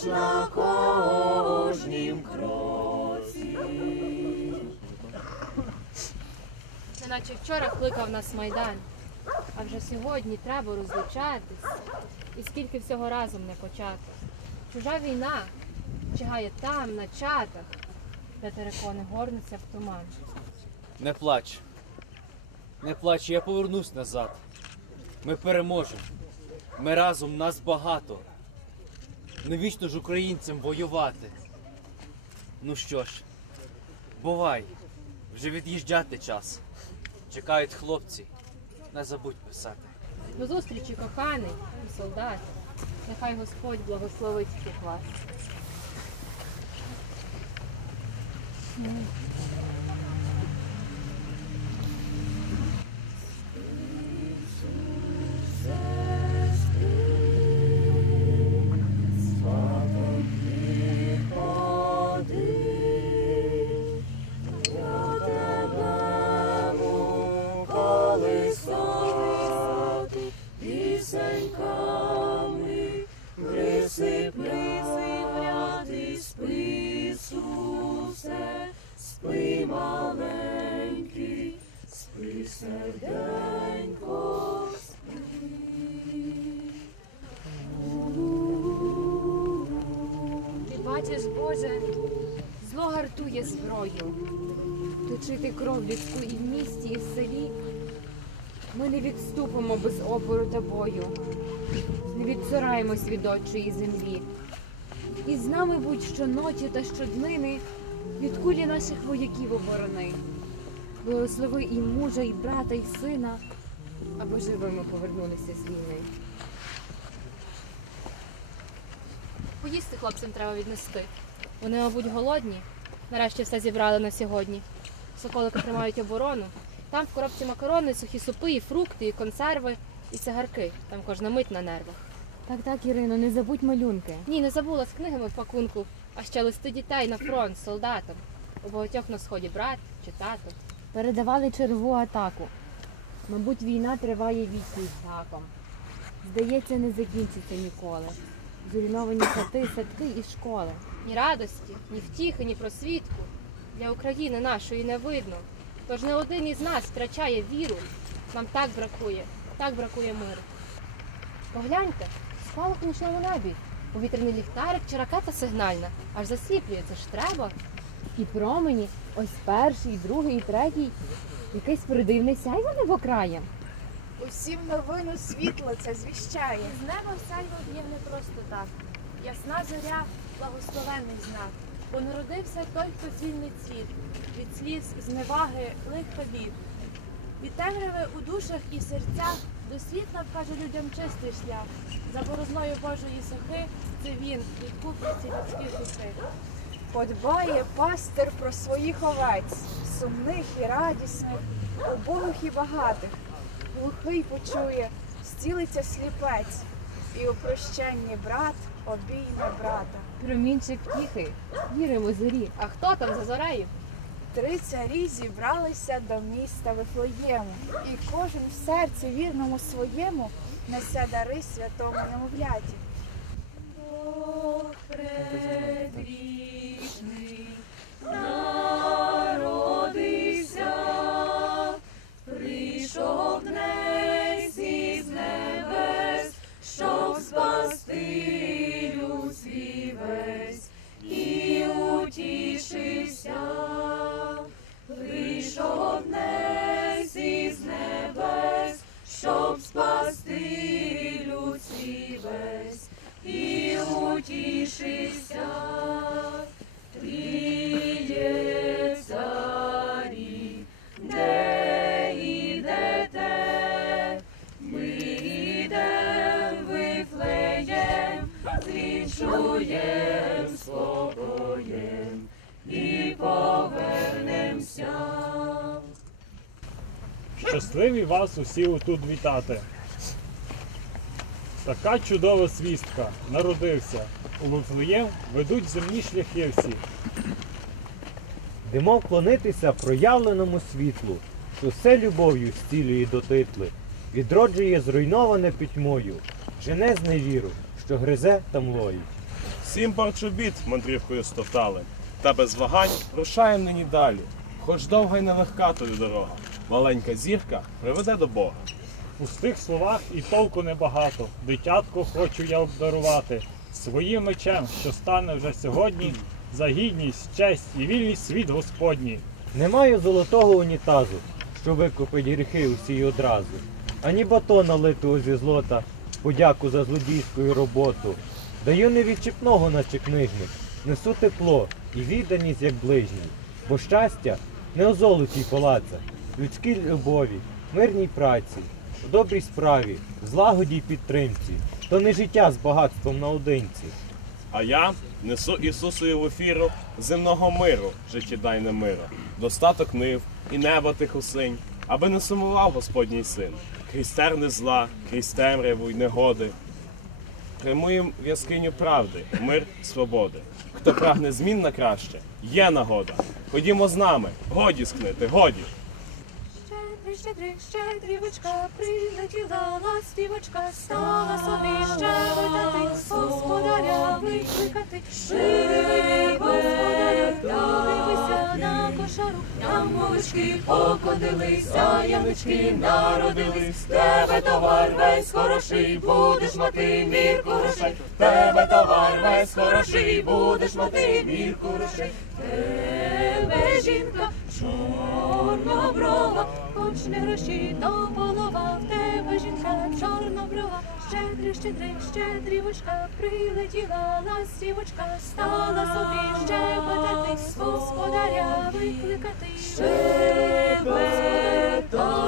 плач на кожнім кроці. Неначе вчора кликав нас Майдан, а вже сьогодні треба розлучатись, і скільки всього разом не почати. Чужа війна чигає там, на чатах, де терекони горнуться в туман. Не плач. Не плач, я повернусь назад. Ми переможемо. Ми разом нас багато. Не вічно ж українцям воювати. Ну що ж, бувай, вже від'їжджати час. Чекають хлопці. Не забудь писати. До зустрічі, коханий і солдат. Нехай Господь благословить всіх вас. Боже, зло гартує зброю, точити кров людську і в місті, і в селі. Ми не відступимо без опору та бою, не відцораємось від отчої землі. І з нами будь щоночі та щоднини від кулі наших вояків оборони. Благослови і мужа, і брата, і сина, аби живими повернулися з війни. Поїсти хлопцям треба віднести. Вони, мабуть, голодні. Нарешті все зібрали на сьогодні. Соколики тримають оборону. Там в коробці макарони, сухі супи, і фрукти, і консерви, і цигарки. Там кожна мить на нервах. Так, так, Ірино, не забудь малюнки. Ні, не забула з книгами в пакунку, а ще листи дітей на фронт солдатам. У багатьох на сході брат чи тато. Передавали чергову атаку. Мабуть, війна триває вічність гаком. Здається, не закінчиться ніколи. Зруйновані хати, садки і школи. Ні радості, ні втіхи, ні просвітку. Для України нашої не видно. Тож не один із нас втрачає віру. Нам так бракує, так бракує миру. Погляньте, спалах в нічному небі. Повітряний ліхтарик чи ракета сигнальна. Аж засліплює, це ж треба. І промені, ось перший, другий, і третій. Якесь придивне сяйво небокраєм. Усім новину світло це звіщає. З неба сяйво б'є не просто так. Ясна зоря, благословений знак. Бо народився той, хто звільнить світ від сліз, зневаги, лиха бід. Від темряви у душах і серцях до світла вкаже людям чистий шлях. За борозною Божої сохи це він відкупить ці людські душі. Подбає пастир про своїх овець, сумних і радісних, убогих і багатих. Глухий почує, стілиться сліпець, і у прощанні брат обійме брата. Промінчик тихий, віримо зорі. А хто там за зорею? Три царі зібралися до міста Вифлеєму, і кожен в серці вірному своєму несе дари святому немовляті. Бог Щасливі вас усі отут вітати. Така чудова свістка народився. У Вифлеєм ведуть земні шляхи всі. Йдемо вклонитися проявленому світлу, що все любов'ю зцілює до титли, відроджує зруйноване пітьмою, жене з невіру, що гризе та млоїть. Сім пар чобіт мандрівкою стовтали, та без вагань рушаєм нині далі. Хоч довга й нелегка тобі дорога, маленька зірка приведе до Бога. У стих словах і толку небагато. Дитятко хочу я обдарувати своїм мечем, що стане вже сьогодні за гідність, честь і вільність світ Господній. Немає золотого унітазу, що викупить гріхи усі одразу, ані батона литого зі злота, подяку за злодійську роботу. Даю невідчіпного, наче книжник, несу тепло і відданість, як ближній. Бо щастя не у золоті й палацах, людській любові, мирній праці, в добрій справі, злагоді й підтримці, то не життя з багатством наодинці. А я несу Ісусові в ефіру земного миру, життєдайне миро, достаток нив і неба тиху синь, аби не сумував Господній син, крізь терни зла, крізь темряву й негоди. Прямуєм в яскиню правди, мир, свободи. Хто прагне змін на краще, є нагода. Ходімо з нами, годі скнити, годі. Щедрий, щедрівочка, прилетіла ластівочка, стала собі щебетати, господаря викликати. Шири, господарю, дивися на кошару, там мовички покотилися, янички народились. Тебе товар весь хороший, будеш мати мірку грошей. Тебе товар весь хороший, будеш мати мірку грошей. Тебе жінка чорноброва, хоч не гроші, то полова. В тебе жінка чорноброва, щедрий, щедрий, щедрівочка, прилетіла ластівочка, стала собі ще подати господаря викликати. Щебето,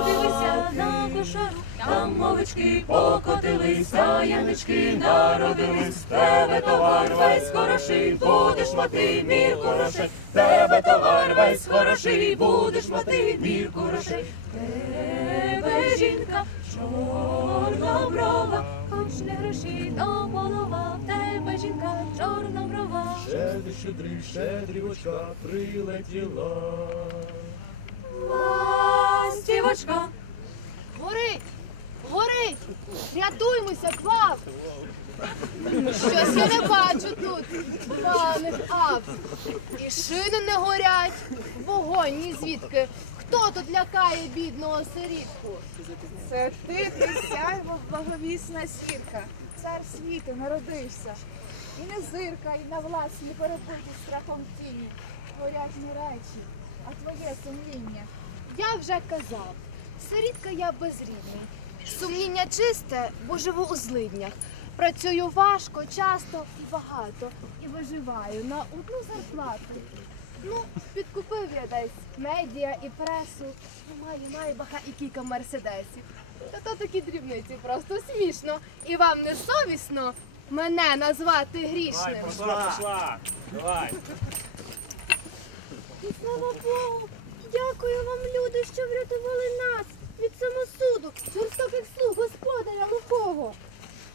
дивися на кошару, там мовички покотилися, янички народились. Тебе товар весь хороший, будеш мати мірку грошей. В Тебе товар весь хороший, будеш мати мірку грошей. В Тебе жінка чорноброва, хоч не гроші, то полова. В Тебе жінка чорноброва. Щедрий, щедрий, щедрівочка прилетіла. Ластівочка. Рятуймося, квап! Щось я не бачу тут. Паних ап. І шини не горять, вогонь ні звідки. Хто тут лякає бідного сирітку? Це ти, ти сяйво благовісна сірка, цар світу народився. І не зирка, і на власні перебиті страхом тіні. Ж не речі, а твоє сумління. Я вже казав, сирітка я безрідний. Сумління чисте, бо живу у злиднях. Працюю важко, часто і багато. І виживаю на одну зарплату. Ну, підкупив я десь медіа і пресу. Ну, Маю майбаха і кілька мерседесів. Та то такі дрібниці, просто смішно. І вам не совісно мене назвати грішним. Пошла, пошла. Давай. І слава Богу, дякую вам, люди, що врятували нас від самосуду, жорстоких слуг господаря лукого.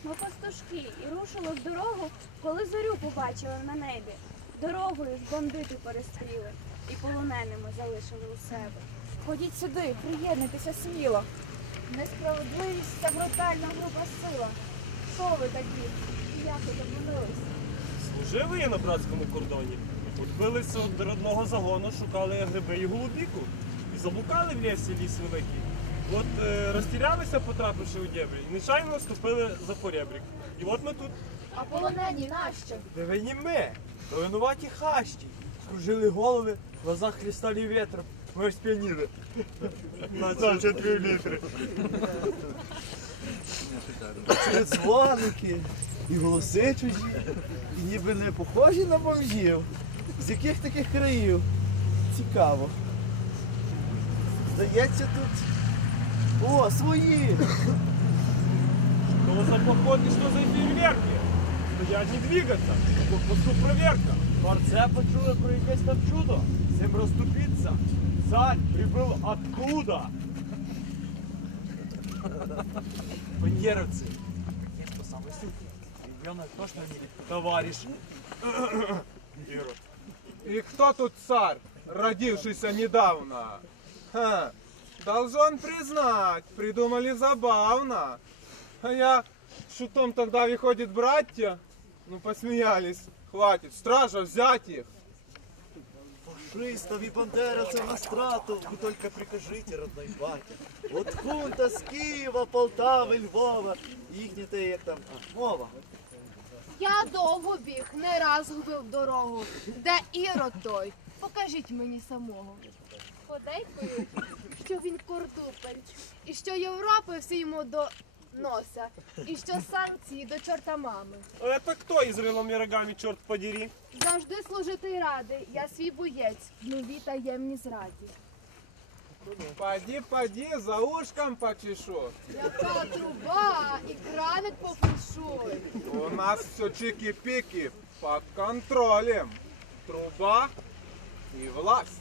Ми пастушки і рушили в дорогу, коли зорю побачили на небі. Дорогою ж бандити перестріли і полоненими залишили у себе. Ходіть сюди, приєднуйтеся сміло. Несправедливість це брутальна груба сила. Хто ви такі? І Як ви опинились? Служили я на братському кордоні. Відбилися до родного загону, шукали гриби і голубіку. І заблукали в лісі ліс великий. От е, розтірялися, потрапивши у дєбрі, і нечайно ступили за поребрік. І от ми тут. А полонені нащо? Дивині ми, то винуваті хащі. Скружили голови, в глазах хлісталі вітром. Ми аж сп'яніли. На це три літри. Це дзвоники і голоси чужі, і ніби не похожі на бомжів. З яких таких країв? Цікаво. Здається, тут. О, свої! Что за поход и что за фейерверки? Стоять не двигаться, посту проверка. Творце почули про якесь там чудо. Всім розступиться. Царь прибыл откуда? Бандеровцы. Те, что Ребенок точно не товарищ. И кто тут царь, родившийся недавно? Ха, должен признать, придумали забавно. А я шутом тогда выходит братья, ну посмеялись. Хватит, стража, взять их. Фашистов и бандеровцев на страту, вы только прикажите, родной батя. От хунта з Києва, Полтави, Львова, їхні те, як там, а, мова. Я довго біг, не раз губив дорогу. Де ірод той? Покажіть мені самого Подейкую, що він кордупель, і що Європи всі йому до носа, і що санкції до чорта мами. А это кто изрылыми рогами, черт подери? Завжди служити ради, я свій боєць, в новій таємній зраді. Поди, поди, за ушком почешу. Яка труба і краник пофальшуй. У нас все чики-пики под контролем. Труба и власть.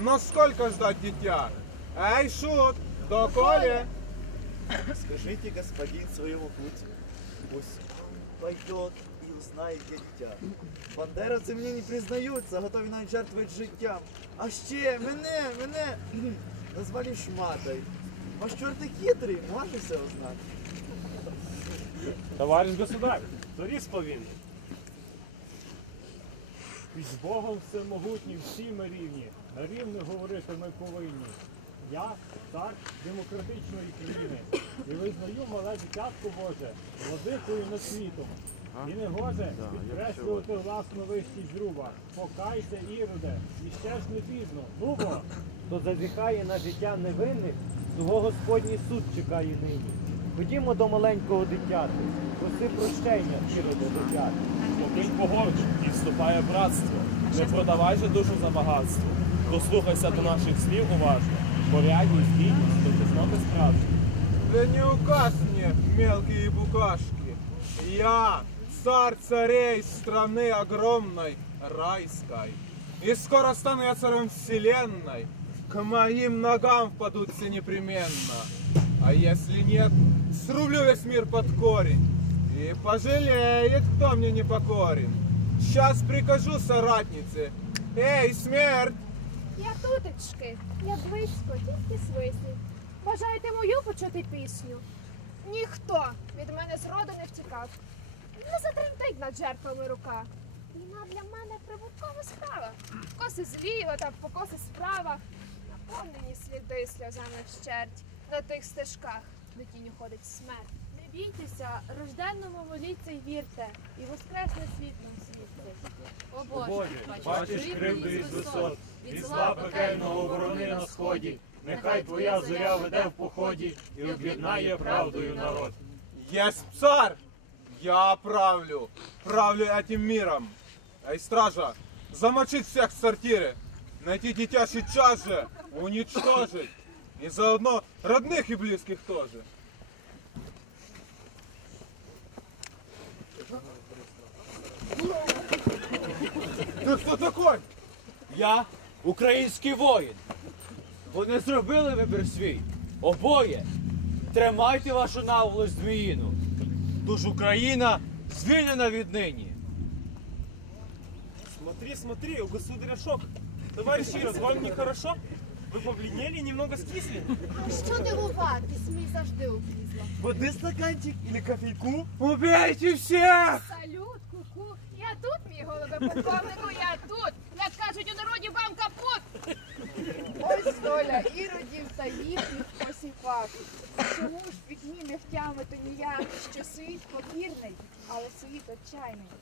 Но сколько ждать дитя? Эй, шут, доколе? Скажите, господин, своему путь. Пусть пойдет и узнает, где дитя. Бандеровці мені не признаються, готові навіть жертвувати життям. А ще мене, мене назвали шматой. Ваш чорти хитрий, можете все узнати. Товариш государь, торіс повинен. Під Богом всемогутнім всі ми рівні, на рівне говорити ми повинні. Я цар демократичної країни і визнаю мале дитятко Боже владикою над світом. І не гоже підкреслювати власну вищість зруба. Покайся, Іроде, і ще ж не пізно. Ну! Хто зазіхає на життя невинних, того Господній суд чекає нині. Ходімо до маленького дитяти, проси прощення, Іроде, дитяти. Покинь погорч і вступає братство. Не продавай же душу за багатство. Дослухайся до наших слів уважно. Порядність, гідність, до чесноти справді. Да не указ мне, мелкие букашки. Я царь царей страны огромной, райской. И скоро стану я царем вселенной. К моим ногам впадут все непременно. А если нет, срублю весь мир под корень. И пожалеет, кто мне не покорен. Сейчас прикажу соратнице. Эй, смерть! Я тутечки, я близько, тільки свисні. Бажаєте мою почути пісню? Ніхто від мене зроду не втікав. Не затремтить над жертвами рука. Війна для мене прибуткова справа. Коси зліва та покоси справа. Наповнені сліди сльозами вщерть на тих стежках, до тінь ходить смерть Не бійтеся, рожденному моліться й вірте, і воскресне світлом світло. О Боже, Бачиш кривду із висот, від зла пекельного ворони на сході. Нехай твоя зоря веде в поході і об'єднає правдою народ. Есть царь! Я правлю, правлю этим миром. Эй, стража, замочить всех в сортире, найти дитя сейчас же, уничтожить. И заодно родных и близких тоже. Ты кто такой? Я український воїн. Вони зробили вибір свій. Обоє. Тримайте вашу наволоч зміїну. Тож Україна звільнена віднині. Смотри, смотри, у государя шок. Товарищ Ирод, вам нехорошо? Вы побледнели и немного скисли? Що дивуватись, мій завжди Води стаканчик или кофейку? Убейте всех! Салют, ку-ку, я тут, мій голови полковнику, я тут. Як кажуть у народі, вам капут. Ось доля іродів та їхніх посіпак. Чому ж вікні не втямити ніяк, що світ покірний, але світ отчайний.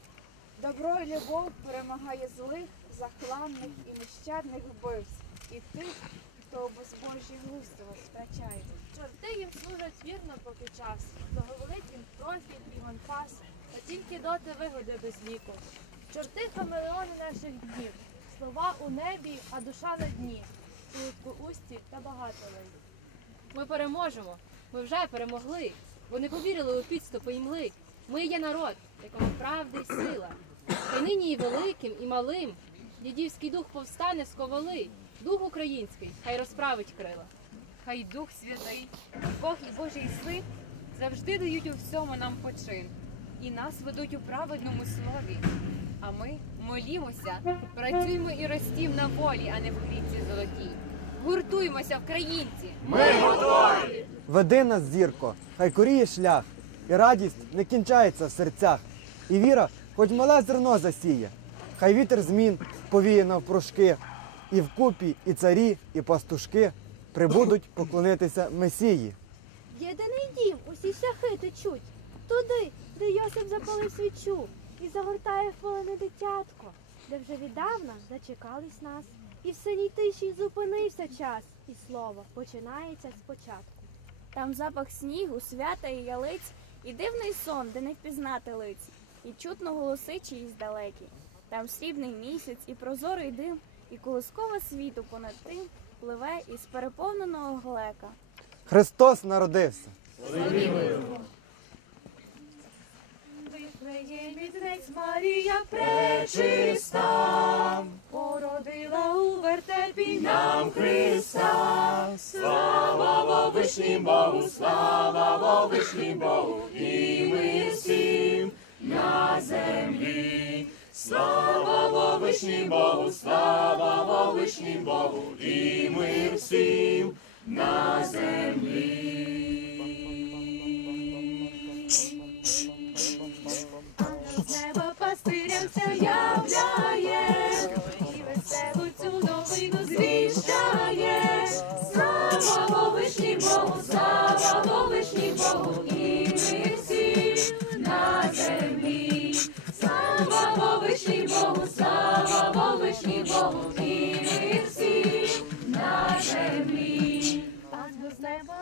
Добро і любов перемагає злих, захламних і нещадних вбивць, і тих, хто у безбожжі глузду втрачає. Чорти їм служать вірно поки час. Договорить їм профіль і гонпас, та тільки доти вигоди без віку. Чорти хамелеони наших днів, слова у небі, а душа на дні, солодку усті та багато лей. Ми переможемо. Ми вже перемогли. Вони повірили у підступи і мли. Ми є народ, якому правда й сила. Та нині і великим, і малим. Дідівський дух повстане з ковали. Дух український, хай розправить крила. Хай Дух Святий, Бог і Божий син завжди дають у всьому нам почин. і нас ведуть у праведному слові. А ми молімося, працюємо і ростім на волі, а не в клітці золотій. Гуртуймося, українці! Веди нас, зірко, хай коріє шлях, і радість не кінчається в серцях, і віра, хоч мале зерно засіє, хай вітер змін повіє навпрошки, і вкупі, і царі, і пастушки прибудуть поклонитися Месії. Єдиний дім усі шляхи течуть, туди, де Йосип запалив свічу і загортає хвилини дитятко, де вже віддавна зачекались нас. І в синій тиші зупинився час, і слово починається спочатку. Там запах снігу, свята і ялиць, і дивний сон, де не впізнати лиць, і чутно голоси чиїсь далекі. Там срібний місяць і прозорий дим, і колискова світу понад тим пливе із переповненого глека. Христос народився. Вітрець Марія пречиста, породила у вертепі нам Христа. Слава Вовишнім Богу, слава Вовишнім Богу, і ми всім на землі. Слава Вовишнім Богу, слава Вовишнім Богу, і ми всім на землі.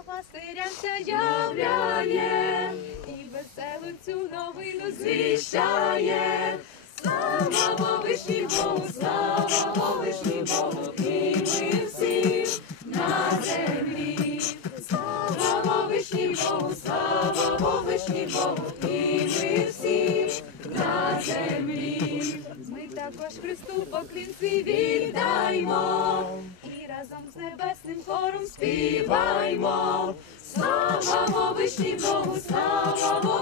Пастирявся являє, і веселу цю новину звіщає. Слава Вовишній Богу, слава Вовишній Богу, і ми всі на землі. Слава Вовишній Богу, слава Вовишній Богу, і ми всі на землі. Ми також Христу поклінці віддаймо, і разом з небесним хором співаймо. Слава Богу, Богу, слава Вовишній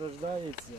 рождається.